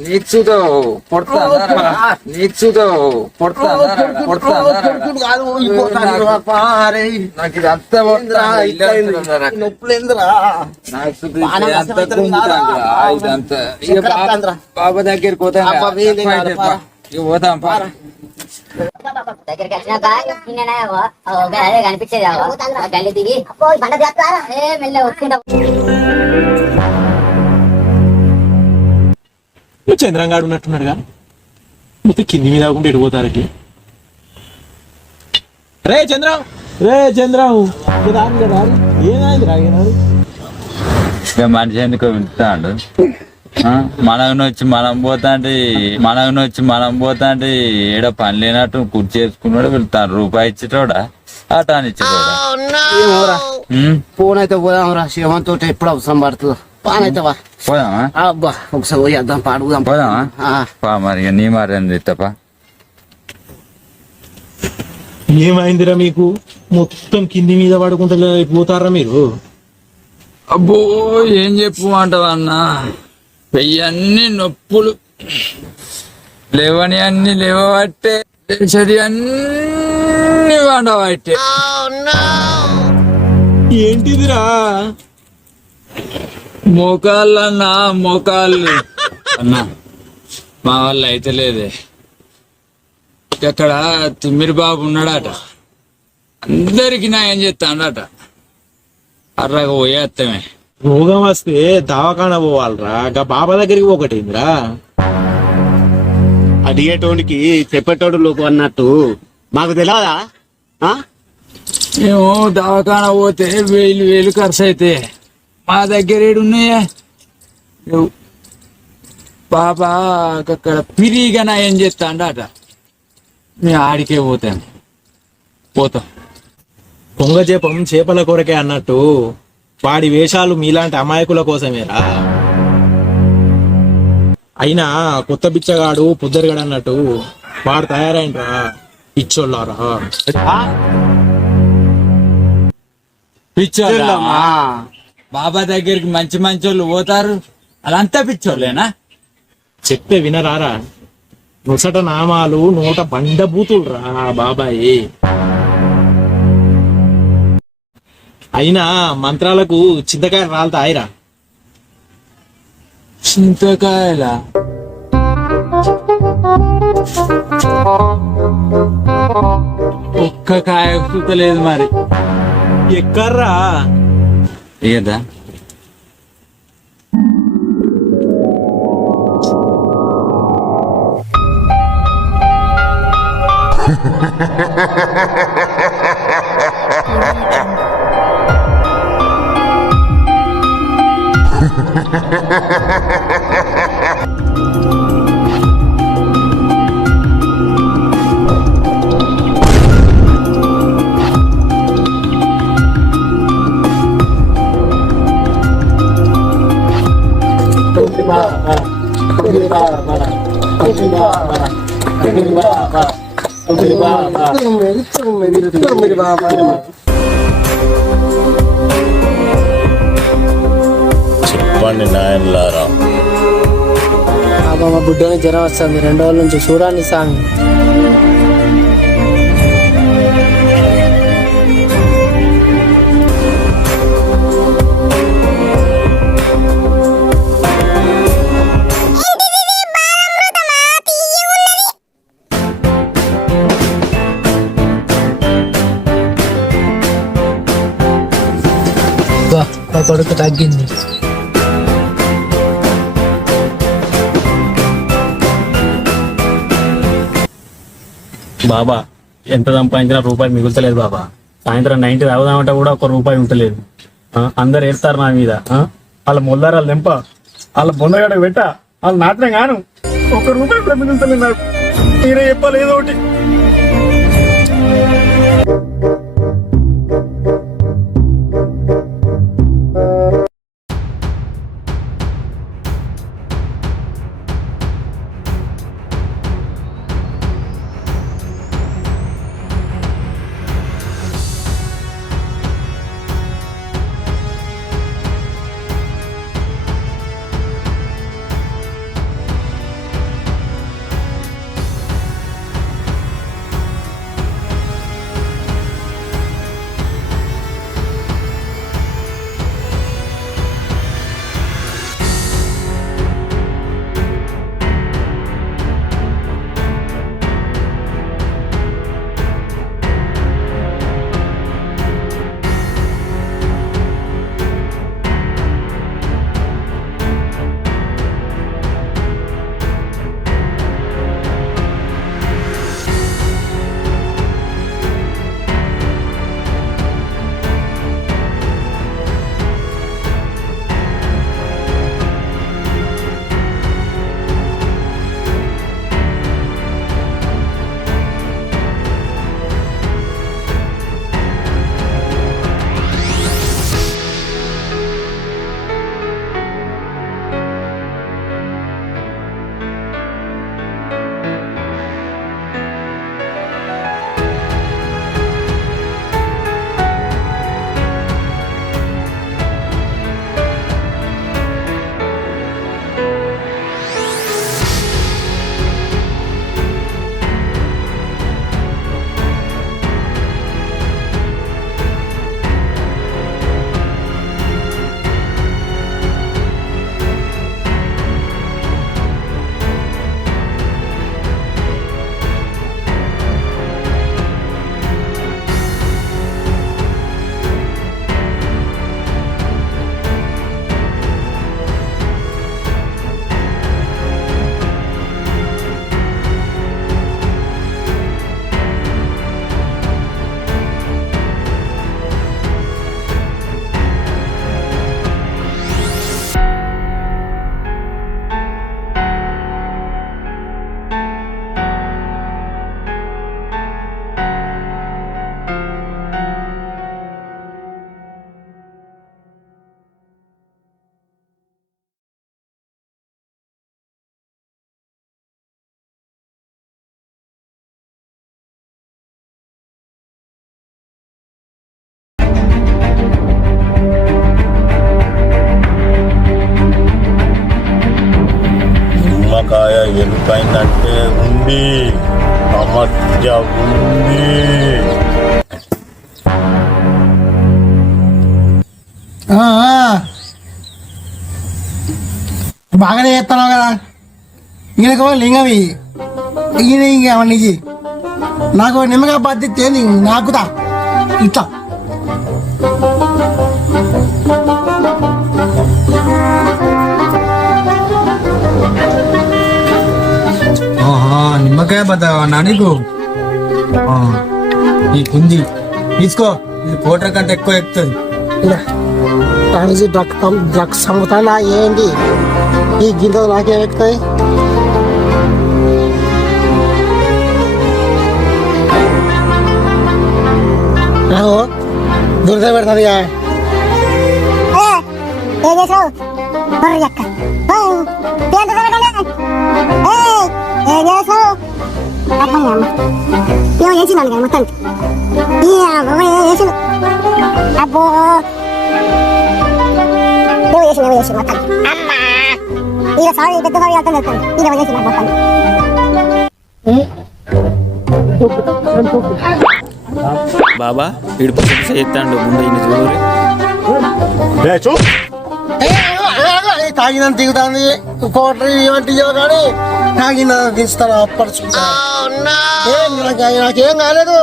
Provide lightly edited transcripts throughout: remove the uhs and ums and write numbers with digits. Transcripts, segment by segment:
నీచుతో నీచుతో నాకు ఇది అంత నొప్పులేంద్రా బాబా దగ్గరికి పోతాం పోతాం దగ్గరికి వచ్చినాక కనిపించేది గల్లి దిగి మెల్ల వస్తుంటా చంద్రంగాడు ఉన్నట్టున్నాడుగా మొత్తం కింది మీద ఆకుండా ఎడిపోతారకి రే చంద్రం ఏమైంది రాగినాడు మనిషి ఎందుకో వింటాడు మనగనొచ్చి మనం పోతాంటే ఏడ పని లేనట్టు కుర్చీ చేసుకున్నాడు వెళ్తాను రూపాయి ఇచ్చేటోడా అటా అని ఇచ్చేటోడా ఫోన్ అయితే పోదాంరా శివంతో ఎప్పుడు అవసరం పడుతుందో పానైతే పోదామా అబ్బా ఒకసారి పోయేద్దాం పాడుదాం పోదామా మరి నీ మారేంది తప్ప ఏమైందిరా మీకు మొత్తం కింది మీద పడుకుంటా పోతారా మీరు అబ్బో ఏం చెప్పు అంటావన్నా పెయ్యన్ని నొప్పులు లేవని అన్ని లేవబట్టే లేచడి అన్ని వండబట్టే ఏంటిదిరా మోకాళ్ళన్నా మోకాళ్ళు అన్నా మా వాళ్ళు అయితే లేదే అక్కడ తిమ్మిరి బాబు ఉన్నాడట అందరికి న్యాయం చేస్తాడట అర్రాగా పోయేత్తమే రోగం వస్తే దవాఖాన పోవాలరా గా బాబా దగ్గరికి ఒకటేందిరా అడిగేటోడికి చెప్పేటోడు లోకు అన్నట్టు మాకు తెలియదా మేము దవాఖాన పోతే 1000 ఖర్చు అయితే మా దగ్గర ఏడున్నాయా బాబా అక్కడ పిరిగా న్యాయం చేస్తాడట మేము ఆడికే పోతాం పొంగజేపం చేపల కొరకే అన్నట్టు వాడి వేషాలు మీలాంటి అమాయకుల కోసమేరా అయినా కొత్త బిచ్చగాడు పుద్దరిగాడు అన్నట్టు వాడు తయారైనరా పిచ్చోళ్ళారా పిచ్చోళ్ళ బాబా దగ్గరికి మంచి వాళ్ళు పోతారు అదంతా పిచ్చోళ్ళేనా చెప్తే వినరారా నొసట నామాలు నోట బండబూతులురా బాబాయి అయినా మంత్రాలకు చింతకాయలు రాలుతాయిరా చింతకాయల ఒక్క కాయ చూతలేదు మరి ఎక్కర్రా ఏదా చెప్పండి నాయనలారా మా బుడ్డోని జ్వరం వస్తుంది 2 రోజుల నుంచి చూడండి సాంగ్ మా కొడుకు తగ్గింది బాబా ఎంత సంపాదించినా రూపాయి మిగులుతలేదు బాబా సాయంత్రం 90 తాగుదామంటే కూడా 1 రూపాయి ఉంటలేదు అందరు ఏడతారు నా మీద వాళ్ళ మొల్లారాలు దెంప వాళ్ళ బొందగడ పెట్ట వాళ్ళు నాటనే గాను 1 రూపాయి కూడా మిగులుతలేదు నాకు మీరే చెప్పాలి ఏదో ఒకటి నిమ్మకాయ ఎరుపైందంటే ఉంది, సమస్య ఉంది. బాగానే చేస్తున్నావు కదా, ఈయనకు లింగం ఈయన ఇంకేమన్నా ఇయ్యి, నాకు నిమ్మకాయ బాధ్యత ఏంది నాకుదా ఇట్లా. నిమ్మకాయ బతావా నీకు? నీకుంది, తీసుకో. ఇది కోటర్ కంటే ఎక్కువ ఎక్కుతుంది. డ్రగ్స్ అమ్ముతానా ఏంటి ఈ గింజలు నాకేం ఎక్కుతాయి? దురద పెడతాది. ఏం చేసావు బర్రి అక్క? ఏం చేసావు? ఏమో చేసినాను కానీ మొత్తానికి చేసిన. అబ్బో ఏమో చేసిన మొత్తానికి. అమ్మా ఇక సారీ పెద్ద సారీ అర్థం చేస్తాను. ఇక చేసిన మొత్తానికి. బాబా వీడు పక్క చేస్తాడు ముందు ఇన్ని చూడు. తాగినంత దిగుతుంది కోటరీ ఏమంటే కానీ తాగిన తీస్తాను అప్పడుచుకుంటా. నాకేం కాలేదు.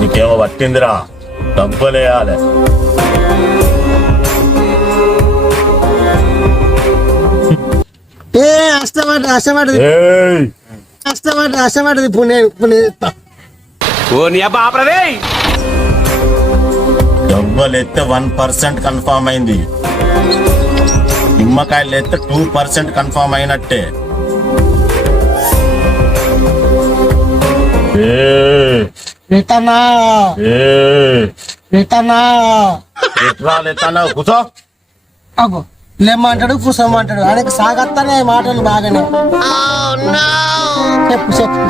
నీకేమో పట్టిందిరా, డబ్బులేయాలి. అష్టపడ్డది డబ్బులు ఎత్తే 1% కన్ఫర్మ్ అయింది, నిమ్మకాయలు ఎత్తే 2% కన్ఫర్మ్ అయినట్టే. కూర్చో. లేమ్మంటాడు కూసమ్మంటాడు, ఆయనకి సాగత్తానే మాటలు బాగానే. చెప్పు చెప్పు.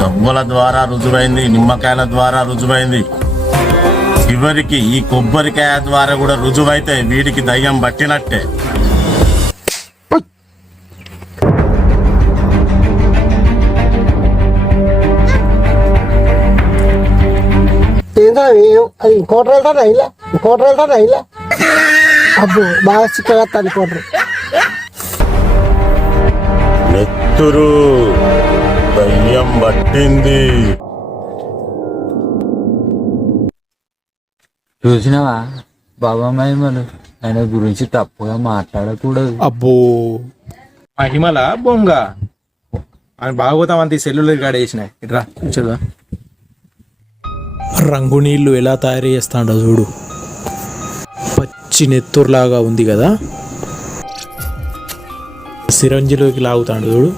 డబ్బుల ద్వారా రుజువైంది, నిమ్మకాయల ద్వారా రుజువైంది, చివరికి ఈ కొబ్బరికాయ ద్వారా కూడా రుజువైతే వీడికి దయ్యం పట్టినట్టే. అది కోటర్ వెళ్తాడా ఇలా, కోటర్ వెళ్తాడా ఇలా. అబ్బో బాగా చిక్కగత్తాను కోటర్. నెత్తురు దయ్యం పట్టింది. చూసినావా బాబా మహిమలు? ఆయన గురించి తప్పుగా మాట్లాడకూడదు. అబ్బో మహిమల బొంగ ఆయన బాగోతాం అంత సెల్లులర్ కాడ వేసినాయి. ఇట్రా కూర్చోదా. రంగు నీళ్లు ఎలా తయారు చేస్తాడో చూడు, పచ్చి నెత్తురులాగా ఉంది కదా, సిరంజిలోకి లాగుతాడు చూడు.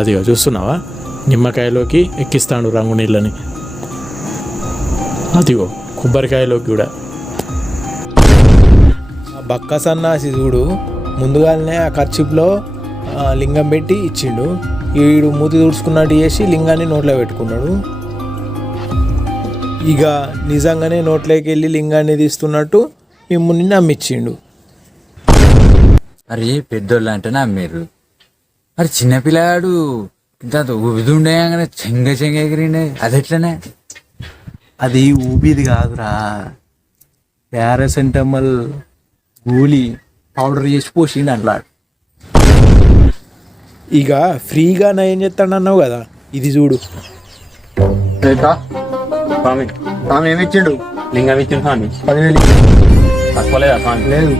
అదిగో చూస్తున్నావా, నిమ్మకాయలోకి ఎక్కిస్తాడు రంగు నీళ్ళని. అదిగో కొబ్బరికాయలోకి కూడా. బక్క సన్నాసి చూడు, ముందుగానే ఆ కర్చిప్లో లింగం పెట్టి ఇచ్చిండు, వీడు మూతి తుడుచుకున్నట్టు చేసి లింగాన్ని నోట్లో పెట్టుకున్నాడు. ఇక నిజంగానే నోట్లోకి వెళ్ళి లింగాన్ని తీస్తున్నట్టు మిమ్మల్ని నమ్మిచ్చిండు. అరే పెద్దోళ్ళు అంటే నమ్మిర్రు, మరి చిన్నపిల్లాడు ఇంత ఊబిదుండగానే చెంగ ఎగిరిండే, అది ఎట్లనే? అది ఊబిది కాదురా, పారాసెంటమాల్ గోళీ పౌడర్ చేసి పోసిండు అట్లా. ఇక ఫ్రీగా నయం చేస్తాడు అన్నావు కదా, ఇది చూడు. స్వామి స్వామి ఏమి ఇచ్చిండు? లింగం ఇచ్చిన స్వామి 10,000 తక్కువలేదా స్వామి? లేదు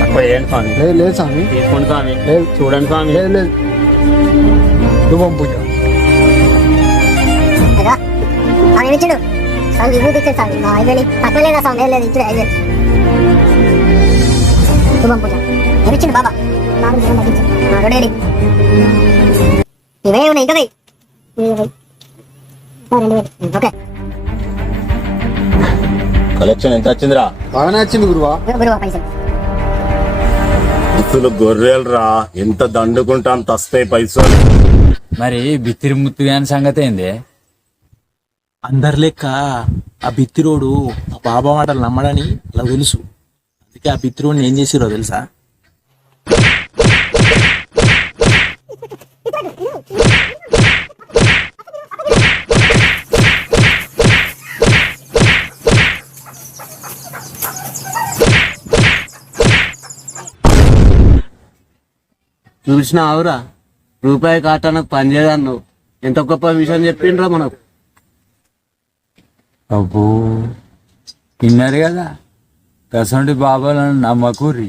తక్కువ చేయండి స్వామి. లేదు లేదు స్వామి, తీసుకోండి స్వామి, లేదు చూడండి స్వామి. లేదు లేదు. శుభం పూజ. స్వామి ఇచ్చాడు, స్వామి విభూతి ఇచ్చాడు స్వామి. 5,000 తక్కువ లేదా స్వామి? లేదు ఇచ్చాడు 5,000. శుభం పూజ ఏమిచ్చిండు బాబా? 4 తగ్గించాడు. ఇవే ఉన్నాయి ఇంకా 2000. ఓకే కలెక్షన్ ఎంత వచ్చిందిరా? బాగానే వచ్చింది గురువా. గురువా పైసలు ఇస్తులు గొర్రెలు రా, ఎంత దండుకుంటా అంత వస్తాయి పైసలు. మరి బిత్తిరి ముత్తుగాని సంగతి ఏంది? అందరి లెక్క ఆ బిత్తిరోడు ఆ బాబా మాటలు నమ్మడని అలా తెలుసు. అందుకే ఆ బిత్తిరోడిని ఏం చేసిరో తెలుసా? చూసిన ఆవురా, రూపాయి కాటానికి పని చేయదన్ను. ఎంత గొప్ప విషయం చెప్పిండ్రా మనకు. అబ్బో విన్నారు కదా, కసంటి బాబాలను నమ్మకూరి.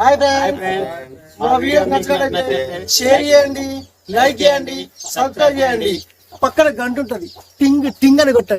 హాయ్ ఫ్రెండ్స్, మా వీడియో నచ్చినట్లయితే షేర్ చేయండి, లైక్ చేయండి, సబ్స్క్రైబ్ చేయండి. పక్కన గంట ఉంటది, టింగ్ టింగ్ అని కొట్టండి.